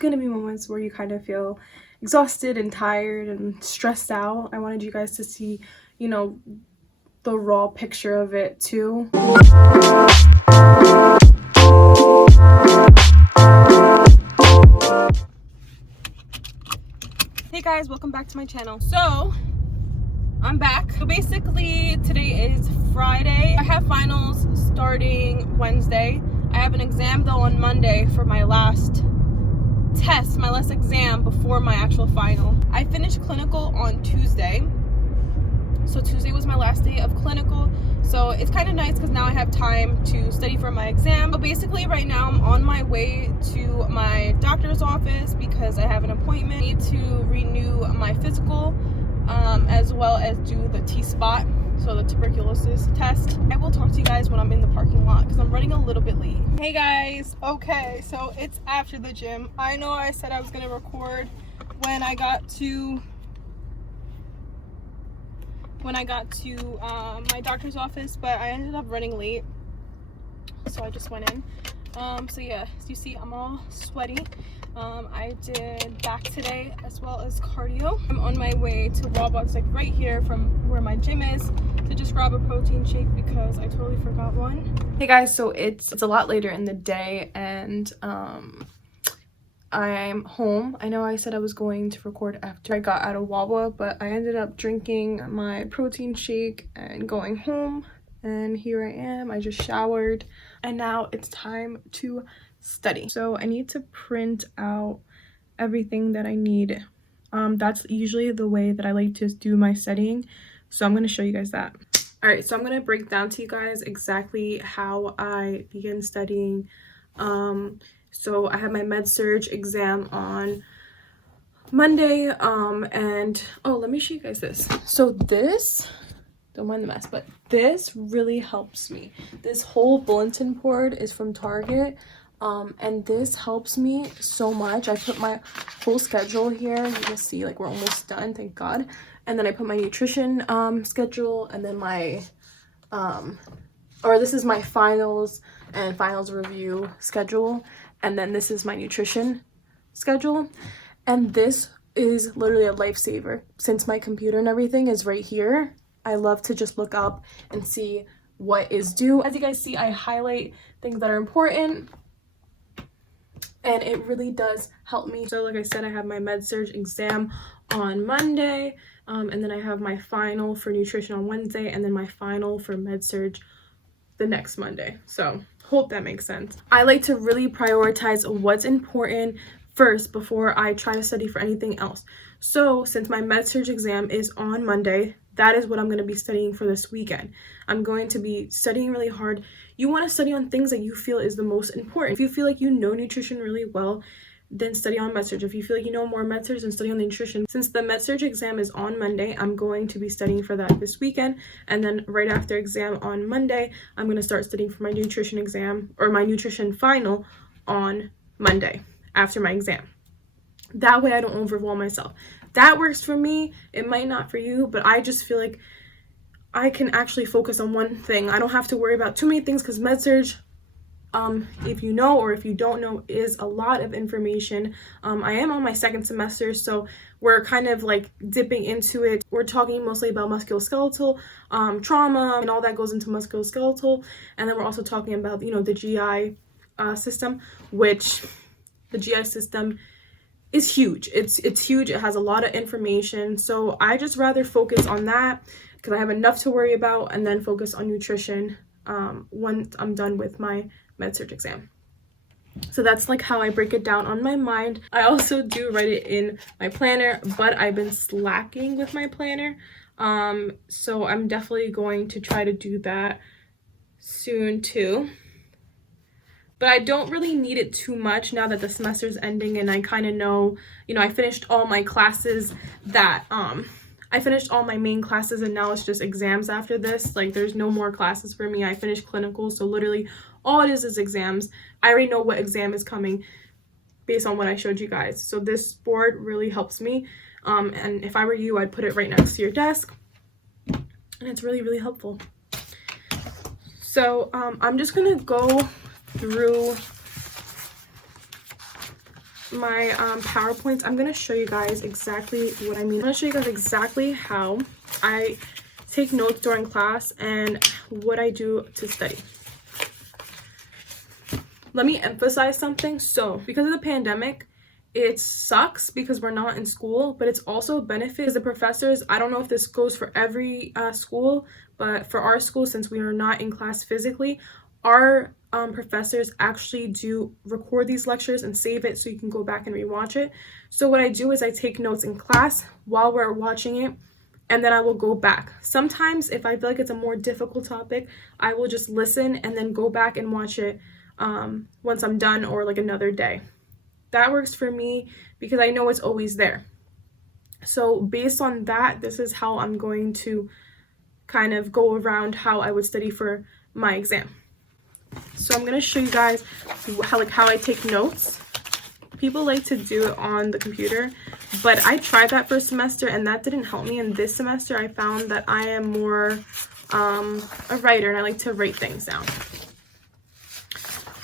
gonna be moments where you kind of feel exhausted and tired and stressed out. I wanted you guys to see, you know, the raw picture of it too. Hey guys, welcome back to my channel. So I'm back. So basically today is Friday. I have finals starting Wednesday. I have an exam though on Monday for my last test, my last exam before my actual final. I finished clinical on Tuesday. So Tuesday was my last day of clinical. So it's kind of nice because now I have time to study for my exam. But basically right now I'm on my way to my doctor's office because I have an appointment. I need to renew my physical as well as do the T-spot, so the tuberculosis test. I will talk to you guys when I'm in the parking lot because I'm running a little bit late. Hey guys, okay, so it's after the gym. I know I said I was gonna record when I got to my doctor's office, but I ended up running late, so I just went in. So yeah, as you see, I'm all sweaty. I did back today as well as cardio. I'm on my way to Wawa, like right here from where my gym is, to just grab a protein shake because I totally forgot one. Hey guys, so it's a lot later in the day and I'm home. I know I said I was going to record after I got out of Wawa, but I ended up drinking my protein shake and going home, and here I am. I just showered and now it's time to study. So I need to print out everything that I need. That's usually the way that I like to do my studying, so I'm going to show you guys that. All right, so I'm going to break down to you guys exactly how I begin studying. So I have my med-surg exam on Monday, and oh, let me show you guys this. So this, don't mind the mess, but this really helps me. This whole bulletin board is from Target, and this helps me so much. I put my whole schedule here. You can see like we're almost done, thank God. And then I put my nutrition schedule, and then my this is my finals and finals review schedule, and then this is my nutrition schedule. And this is literally a lifesaver since my computer and everything is right here. I love to just look up and see what is due. As you guys see, I highlight things that are important, and it really does help me. So like I said, I have my med-surg exam on Monday, and then I have my final for nutrition on Wednesday, and then my final for med-surg the next Monday. So hope that makes sense. I like to really prioritize what's important first before I try to study for anything else. So since my med-surg exam is on Monday, that is what I'm going to be studying for this weekend. I'm going to be studying really hard. You want to study on things that you feel is the most important. If you feel like you know nutrition really well, then study on med-surg. If you feel like you know more med-surg, then study on the nutrition. Since the med-surg exam is on Monday, I'm going to be studying for that this weekend. And then right after exam on Monday, I'm going to start studying for my nutrition exam, or my nutrition final on Monday after my exam. That way I don't overwhelm myself. That works for me. It might not for you, but I just feel like I can actually focus on one thing. I don't have to worry about too many things because med-surg, if you know or if you don't know, is a lot of information. I am on my second semester, so we're kind of like dipping into it. We're talking mostly about musculoskeletal trauma and all that goes into musculoskeletal, and then we're also talking about, you know, the GI system, which the GI system is huge. It's huge. It has a lot of information, so I just rather focus on that because I have enough to worry about, and then focus on nutrition once I'm done with my med-surg exam. So that's like how I break it down on my mind. I also do write it in my planner, but I've been slacking with my planner, so I'm definitely going to try to do that soon too. But I don't really need it too much now that the semester's ending and I kind of know, you know, I finished all my classes that I finished all my main classes, and now it's just exams after this. Like, there's no more classes for me. I finished clinical, so literally all it is exams. I already know what exam is coming based on what I showed you guys. So this board really helps me. And if I were you, I'd put it right next to your desk. And it's really, really helpful. So I'm just going to go through my PowerPoints, I'm going to show you guys exactly what I mean. I'm going to show you guys exactly how I take notes during class and what I do to study. Let me emphasize something. So because of the pandemic, it sucks because we're not in school, but it's also a benefit because the professors, I don't know if this goes for every school, but for our school, since we are not in class physically, our professors actually do record these lectures and save it so you can go back and rewatch it. So what I do is I take notes in class while we're watching it, and then I will go back. Sometimes if I feel like it's a more difficult topic, I will just listen and then go back and watch it once I'm done, or like another day. That works for me because I know it's always there. So based on that, this is how I'm going to kind of go around how I would study for my exam. So I'm going to show you guys how I take notes. People like to do it on the computer, but I tried that first semester and that didn't help me. And this semester I found that I am more a writer, and I like to write things down.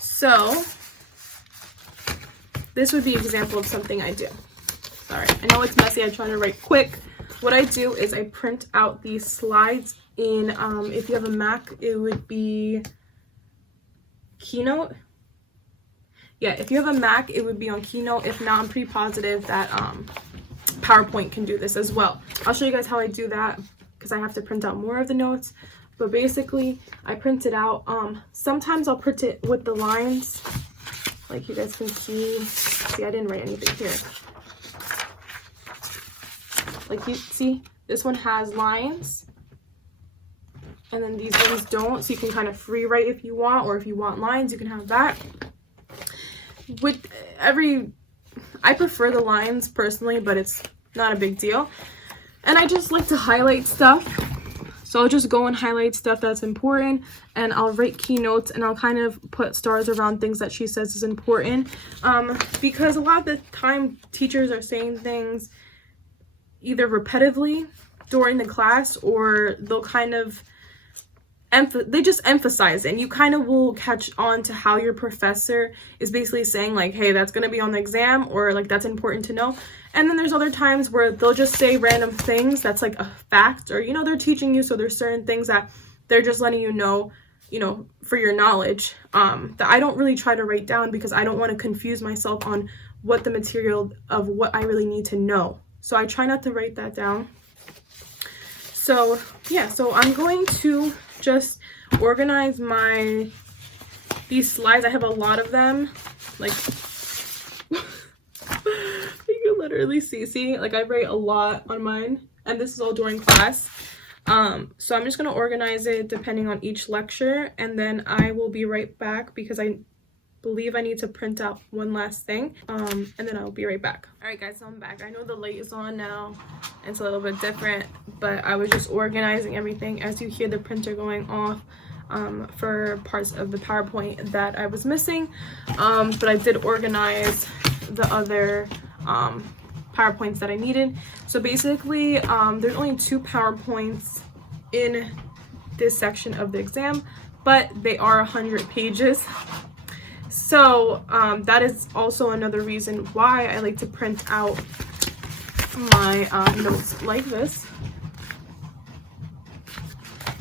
So this would be an example of something I do. Sorry, I know it's messy. I try to write quick. What I do is I print out these slides in, if you have a Mac, it would be Keynote. Yeah, if you have a Mac, it would be on Keynote. If not, I'm pretty positive that PowerPoint can do this as well. I'll show you guys how I do that because I have to print out more of the notes. But basically, I print it out. Sometimes I'll print it with the lines. Like you guys can see. See, I didn't write anything here. Like you see, this one has lines. And then these ones don't. So you can kind of free write if you want. Or if you want lines, you can have that. I prefer the lines personally, but it's not a big deal. And I just like to highlight stuff. So I'll just go and highlight stuff that's important, and I'll write keynotes, and I'll kind of put stars around things that she says is important. Because a lot of the time teachers are saying things either repetitively during the class, or they'll kind of they just emphasize it, and you kind of will catch on to how your professor is basically saying like, hey, that's going to be on the exam, or like that's important to know. And then there's other times where they'll just say random things that's like a fact, or they're teaching you, so there's certain things that they're just letting you know for your knowledge, that I don't really try to write down because I don't want to confuse myself on what the material of what I really need to know. So I try not to write that down. So yeah, so I'm going to just organize these slides. I have a lot of them, like you can literally see like I write a lot on mine, and this is all during class. So I'm just going to organize it depending on each lecture, and then I will be right back because I believe I need to print out one last thing, and then I'll be right back. All right guys, so I'm back. I know the light is on now, it's a little bit different, but I was just organizing everything. As you hear the printer going off for parts of the PowerPoint that I was missing, but I did organize the other PowerPoints that I needed. So basically there's only 2 PowerPoints in this section of the exam, but they are 100 pages. So that is also another reason why I like to print out my notes like this,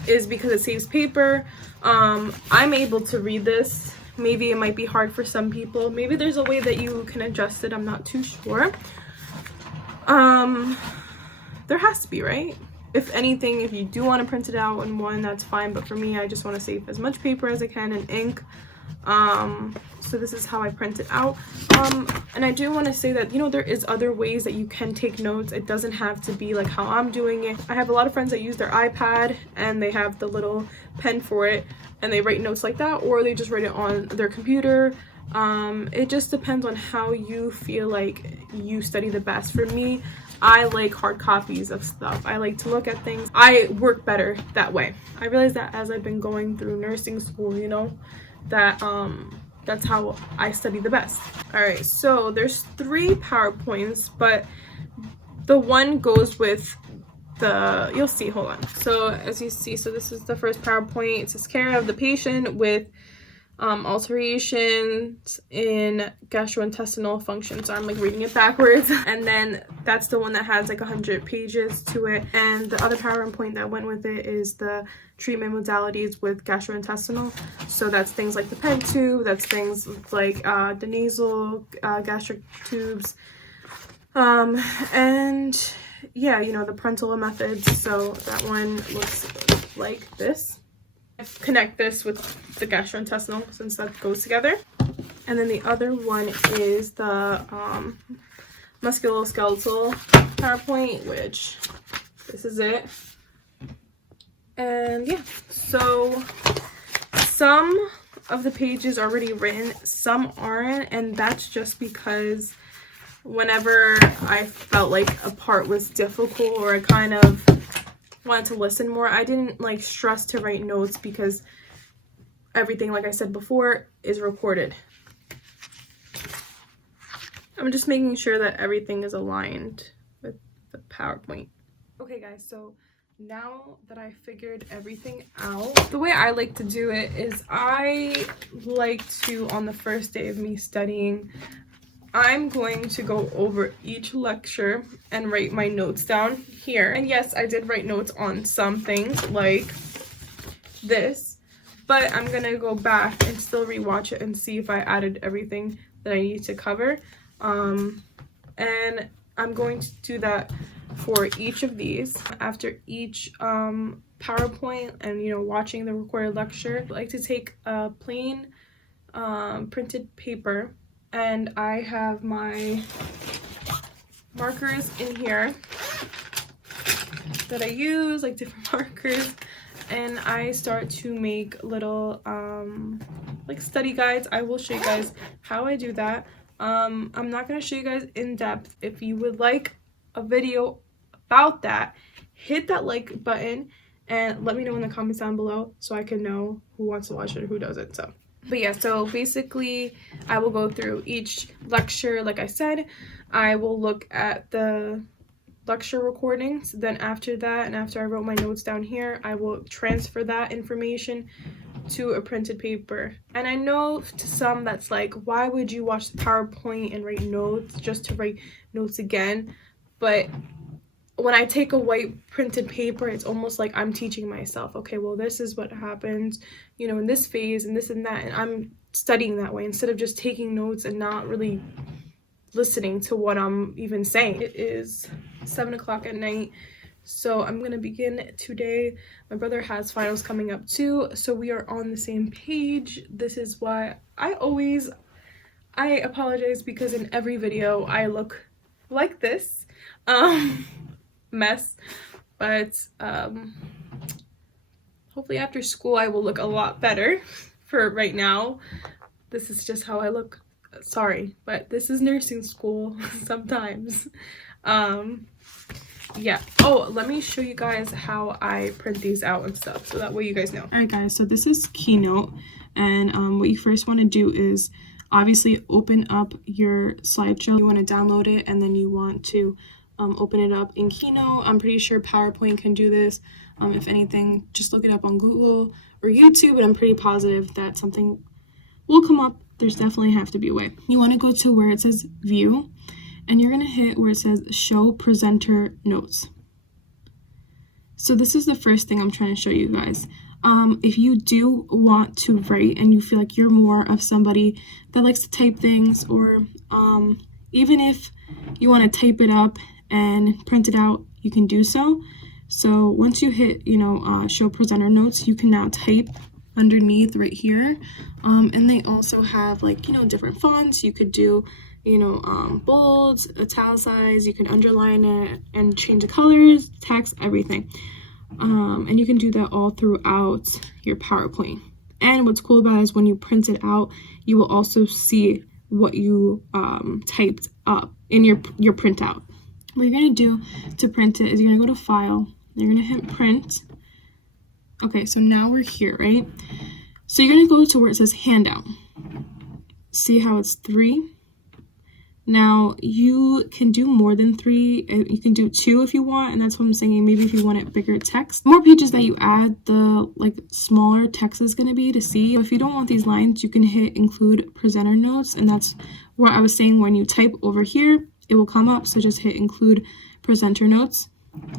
is because it saves paper. I'm able to read this. Maybe it might be hard for some people. Maybe there's a way that you can adjust it. I'm not too sure. There has to be, right? If anything, if you do want to print it out in one, that's fine. But for me, I just want to save as much paper as I can and ink. So this is how I print it out. And I do want to say that, there is other ways that you can take notes. It doesn't have to be like how I'm doing it. I have a lot of friends that use their iPad and they have the little pen for it and they write notes like that, or they just write it on their computer. It just depends on how you feel like you study the best. For me, I like hard copies of stuff. I like to look at things. I work better that way. I realize that as I've been going through nursing school, that that's how I study the best. All right, so there's 3 PowerPoints, but the one goes with you'll see, hold on. So as you see, so this is the first PowerPoint. It says care of the patient with alterations in gastrointestinal function. So I'm like reading it backwards. And then that's the one that has like 100 pages to it. And the other PowerPoint that went with it is the treatment modalities with gastrointestinal. So that's things like the pen tube, that's things like the nasal gastric tubes, and yeah, you know, the parental methods. So that one looks like this. Connect this with the gastrointestinal since that goes together. And then the other one is the musculoskeletal PowerPoint, which this is it. And yeah, so some of the pages are already written, some aren't, and that's just because whenever I felt like a part was difficult or I kind of wanted to listen more, I didn't like stress to write notes because everything, like I said before, is recorded. I'm just making sure that everything is aligned with the PowerPoint. Okay guys, so now that I figured everything out, the way I like to do it is I like to, on the first day of me studying, I'm going to go over each lecture and write my notes down here. And yes, I did write notes on some things like this, but I'm gonna go back and still rewatch it and see if I added everything that I need to cover. And I'm going to do that for each of these. After each PowerPoint and, you know, watching the recorded lecture, I like to take a plain printed paper, and I have my markers in here that I use, like different markers, and I start to make little like study guides. I will show you guys how I do that. I'm not going to show you guys in depth. If you would like a video about that, hit that like button and let me know in the comments down below so I can know who wants to watch it or who doesn't. So but yeah, so basically I will go through each lecture. Like I said, I will look at the lecture recordings. Then after that, and after I wrote my notes down here, I will transfer that information to a printed paper. And I know to some that's like, why would you watch the PowerPoint and write notes just to write notes again? But when I take a white printed paper, it's almost like I'm teaching myself, okay, well, this is what happens, you know, in this phase and this and that, and I'm studying that way instead of just taking notes and not really listening to what I'm even saying. It is 7 o'clock at night, so I'm gonna begin today. My brother has finals coming up too, so we are on the same page. This is why I apologize, because in every video I look like this mess, but hopefully after school I will look a lot better. For right now, this is just how I look. Sorry, but this is nursing school sometimes. Yeah. Oh, let me show you guys how I print these out and stuff, so that way you guys know. All right guys, so this is Keynote, and what you first want to do is obviously open up your slideshow. You want to download it, and then you want to open it up in Keynote. I'm pretty sure PowerPoint can do this. If anything, just look it up on Google or YouTube, and I'm pretty positive that something will come up. There's definitely have to be a way. You want to go to where it says View, and you're going to hit where it says Show Presenter Notes. So this is the first thing I'm trying to show you guys. If you do want to write and you feel like you're more of somebody that likes to type things, or even if you want to type it up and print it out, you can do so. So once you hit, you know, Show Presenter Notes, you can now type underneath right here. And they also have, like, you know, different fonts. You could do, you know, bold, italicize, you can underline it and change the colors, text, everything. And you can do that all throughout your PowerPoint. And what's cool about it is when you print it out, you will also see what you typed up in your printout. What you're going to do to print it is you're going to go to File, you're going to hit Print. Okay, so now we're here, right? So you're going to go to where it says Handout. See how it's 3? Now, you can do more than 3. You can do 2 if you want, and that's what I'm saying. Maybe if you wanted bigger text. The more pages that you add, the smaller text is going to be to see. If you don't want these lines, you can hit include presenter notes, and that's what I was saying. When you type over here, it will come up, so just hit include presenter notes,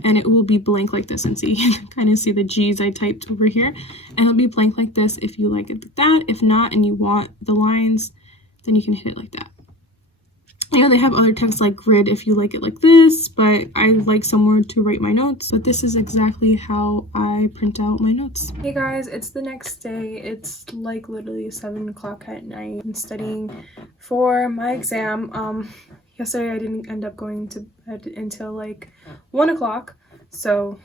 and it will be blank like this. And see, you can kind of see the G's I typed over here, and it'll be blank like this if you like it like that. If not, and you want the lines, then you can hit it like that. Yeah, they have other text like grid if you like it like this, but I like somewhere to write my notes. But this is exactly how I print out my notes. Hey guys, it's the next day. It's like literally 7 o'clock at night. I'm studying for my exam. Yesterday I didn't end up going to bed until like 1 o'clock. So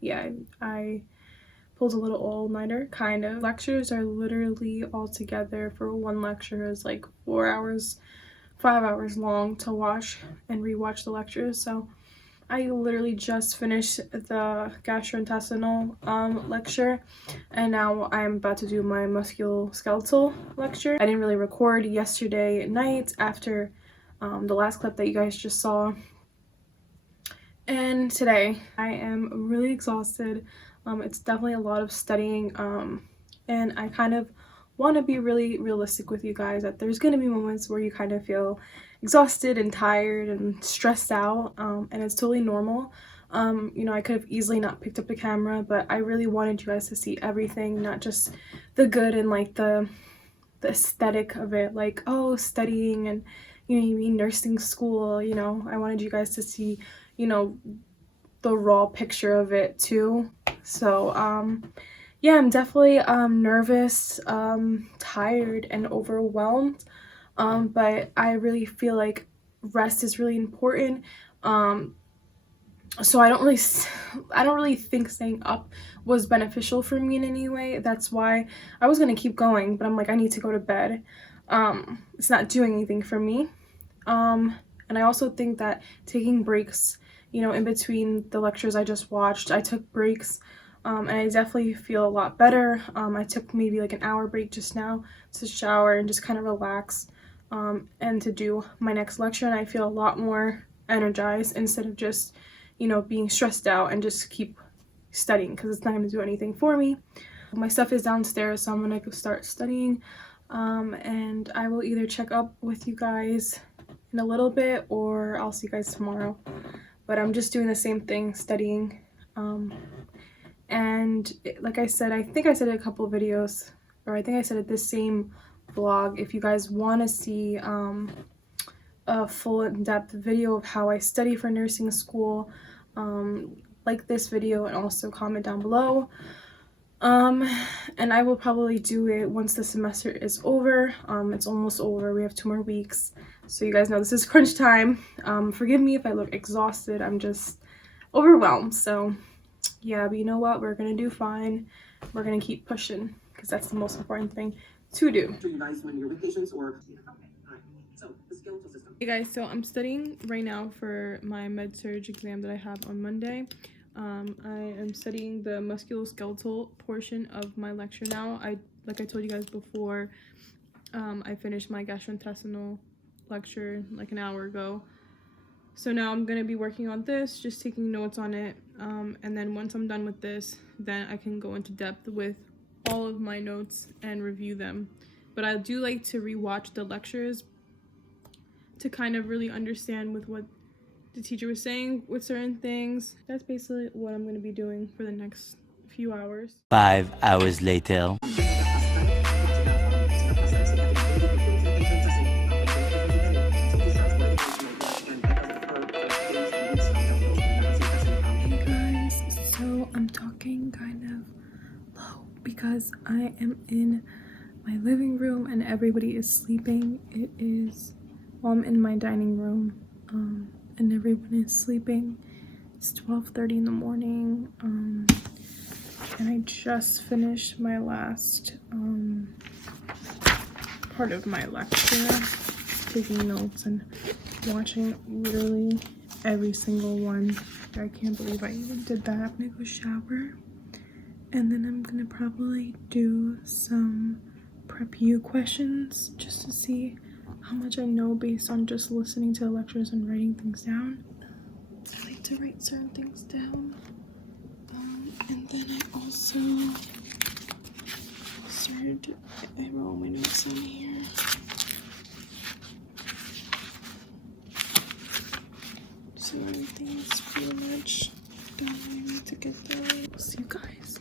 yeah, I pulled a little all-nighter, kind of. Lectures are literally all together for one lecture is like 4 hours. 5 hours long to watch and rewatch the lectures. So I literally just finished the gastrointestinal lecture, and now I'm about to do my musculoskeletal lecture. I didn't really record yesterday night after the last clip that you guys just saw, and today I am really exhausted. It's definitely a lot of studying, and I kind of want to be really realistic with you guys that there's going to be moments where you kind of feel exhausted and tired and stressed out, and it's totally normal. You know, I could have easily not picked up the camera, but I really wanted you guys to see everything, not just the good and like the aesthetic of it, like, oh, studying and, you know, you mean nursing school, you know. I wanted you guys to see, you know, the raw picture of it too. So yeah, I'm definitely nervous, tired, and overwhelmed, but I really feel like rest is really important. So I don't really think staying up was beneficial for me in any way. That's why I was gonna keep going, but I'm like, I need to go to bed. It's not doing anything for me. And I also think that taking breaks, you know, in between the lectures I just watched, I took breaks. And I definitely feel a lot better. I took maybe like an hour break just now to shower and just kind of relax, and to do my next lecture, and I feel a lot more energized instead of just, you know, being stressed out and just keep studying, because it's not going to do anything for me. My stuff is downstairs, so I'm going to go start studying, and I will either check up with you guys in a little bit or I'll see you guys tomorrow. But I'm just doing the same thing, studying. And like I said, I think I said it a couple of videos, or I think I said it this same vlog. If you guys want to see a full in-depth video of how I study for nursing school, like this video and also comment down below. And I will probably do it once the semester is over. It's almost over. We have 2 more weeks. So you guys know this is crunch time. Forgive me if I look exhausted. I'm just overwhelmed. So yeah, but you know what? We're gonna do fine. We're gonna keep pushing, because that's the most important thing to do. You guys when you're with patients or so the skeletal system. Hey guys, so I'm studying right now for my med-surg exam that I have on Monday. I am studying the musculoskeletal portion of my lecture now. Like I told you guys before, I finished my gastrointestinal lecture like an hour ago. So now I'm going to be working on this, just taking notes on it, and then once I'm done with this, then I can go into depth with all of my notes and review them. But I do like to rewatch the lectures to kind of really understand with what the teacher was saying with certain things. That's basically what I'm going to be doing for the next few hours. 5 hours later. Because I am in my living room and everybody is sleeping. I'm in my dining room, and everyone is sleeping. It's 12:30 in the morning, and I just finished my last part of my lecture, taking notes and watching literally every single one. I can't believe I even did that. I'm gonna go shower. And then I'm gonna probably do some prep U questions just to see how much I know based on just listening to lectures and writing things down. I like to write certain things down. And then I also I wrote all my notes on here. So everything's pretty much done. I need to get done. I'll see you guys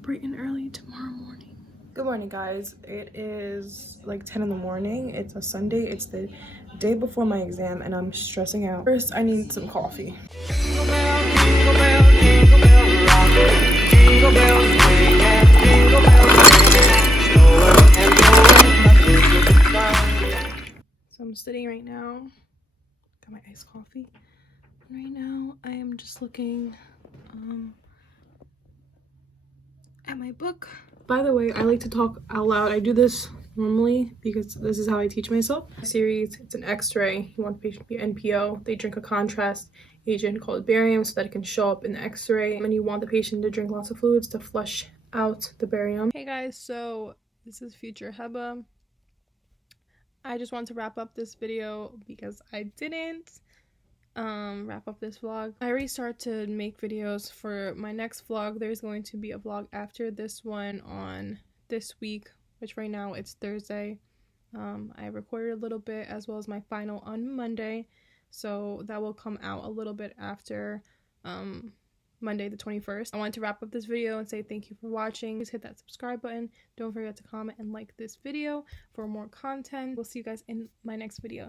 bright and early tomorrow morning. Good morning, guys. It is like 10 in the morning. It's a Sunday. It's the day before my exam and I'm stressing out. First, I need some coffee. Jingle bell, jingle bell, jingle bell rock. Jingle bells ring and jingle bells ring. So I'm sitting right now. Got my iced coffee. And right now, I am just looking at my book. By the way, I like to talk out loud. I do this normally because this is how I teach myself. Series, it's an x-ray. You want the patient to be NPO. They drink a contrast agent called barium so that it can show up in the x-ray. And you want the patient to drink lots of fluids to flush out the barium. Hey guys, so this is future Heba. I just want to wrap up this video because I didn't wrap up this vlog. I already started to make videos for my next vlog. There's going to be a vlog after this one on this week, which right now it's Thursday. I recorded a little bit as well as my final on Monday, so that will come out a little bit after Monday the 21st. I wanted to wrap up this video and say thank you for watching. Please hit that subscribe button. Don't forget to comment and like this video for more content. We'll see you guys in my next video.